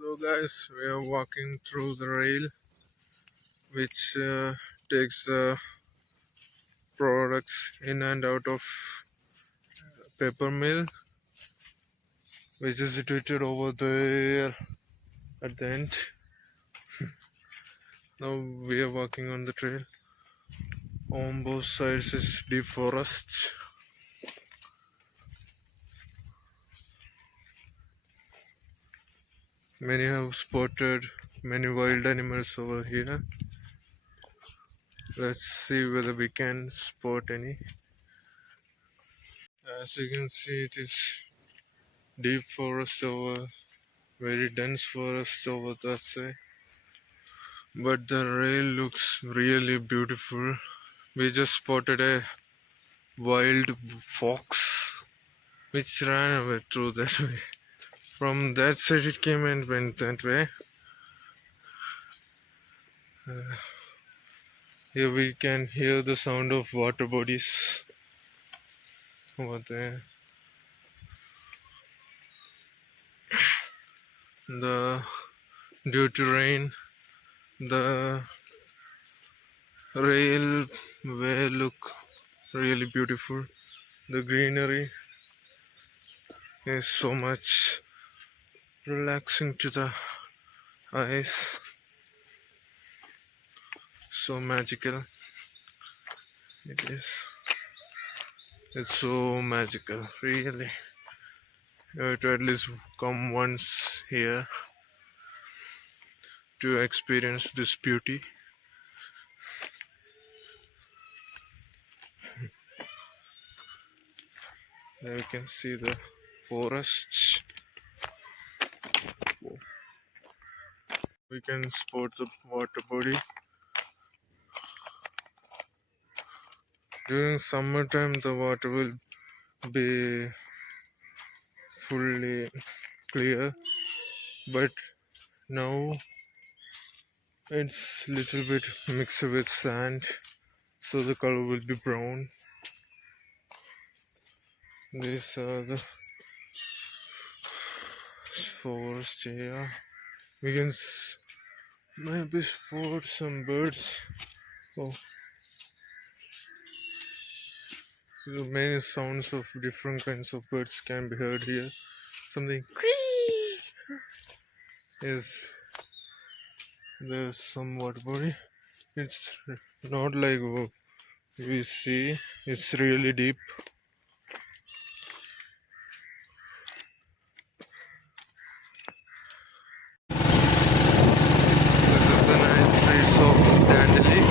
So, guys, we are walking through the rail which takes the products in and out of paper mill, which is situated over there at the end. Now we are walking on the trail. On both sides is deep forests. Many have spotted many wild animals over here. Let's see whether we can spot any. As you can see, it is deep forest over, very dense forest over that side. But the rail looks really beautiful. We just spotted a wild fox which ran away through that way. From that side it came and went that way. Here we can hear the sound of water bodies over there. Due to rain, the railway look really beautiful. The greenery is so much relaxing to the eyes, so magical. It's so magical, really. You have to at least come once here to experience this beauty. There you can see the forests. We can spot the water body. During summertime the water will be fully clear, but now it's little bit mixed with sand, so the color will be brown. These are the forest area. We can maybe spot some birds. Oh, so many sounds of different kinds of birds can be heard here. Something is there's some water body. It's not like we see, it's really deep. This is the nice streets of Dandeli.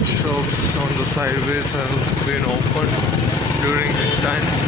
Shops on the sideways have been opened during these times.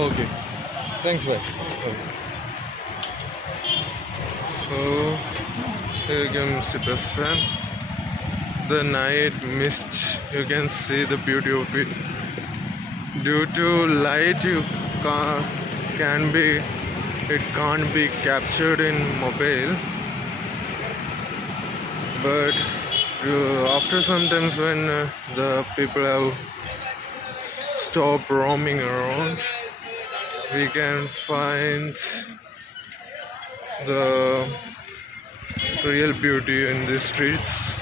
Oh, okay. Thanks, bye. Okay. So here you can see the sun, the night mist. You can see the beauty of it. Due to light, can be it can't be captured in mobile, but after sometimes when the people have stopped roaming around, we can find the real beauty in the streets.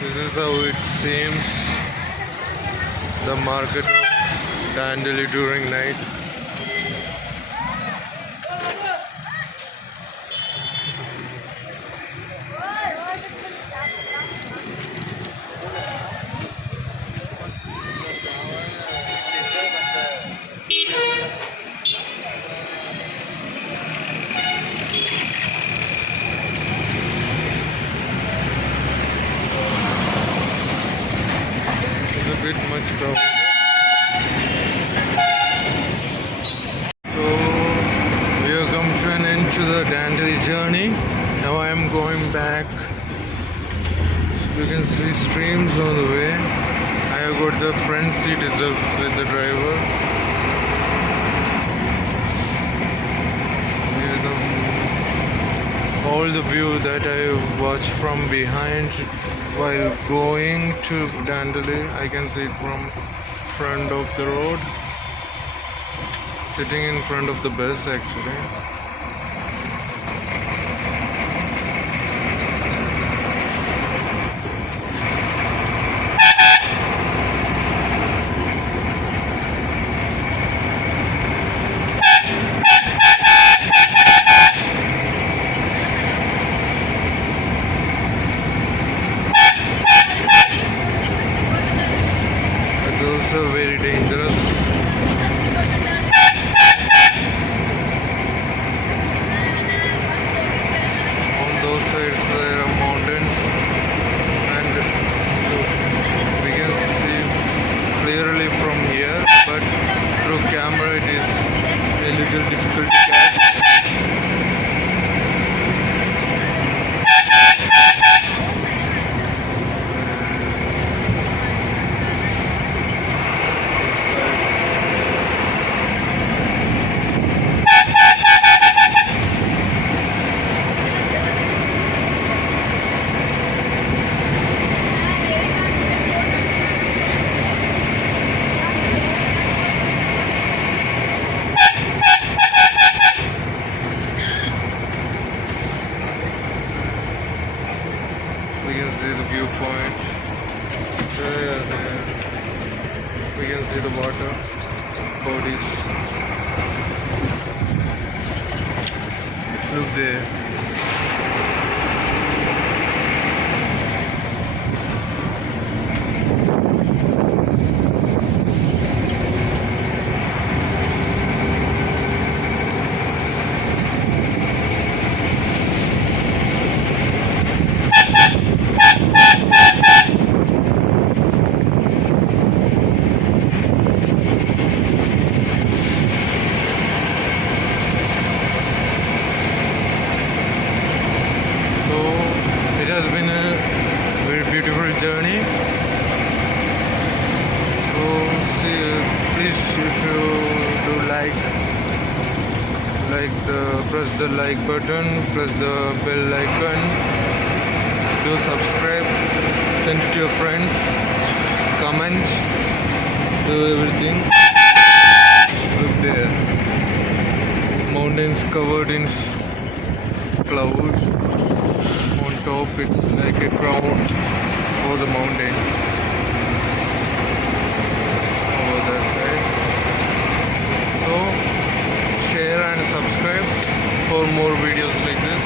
This is how it seems, the market of dandeli during night. It's a bit much crowded. So we have come to an end to the dandeli journey. Now I am going back. You can see streams on the way. I have got the front seat itself with the driver. All the view that I watched from behind while going to dandeli, I can see it from front of the road. Sitting in front of the bus actually. Also very dangerous. On those sides there are mountains, and we can see clearly from here, but through camera it is a little difficult to catch. We can see the viewpoint. There. We can see the water bodies. Look there. It has been a very beautiful journey. So please, if you do press the like button, press the bell icon, do subscribe, send it to your friends, comment, do everything. Look there, mountains covered in clouds. On top it's like a crown for the mountain over that side. So share and subscribe for more videos like this.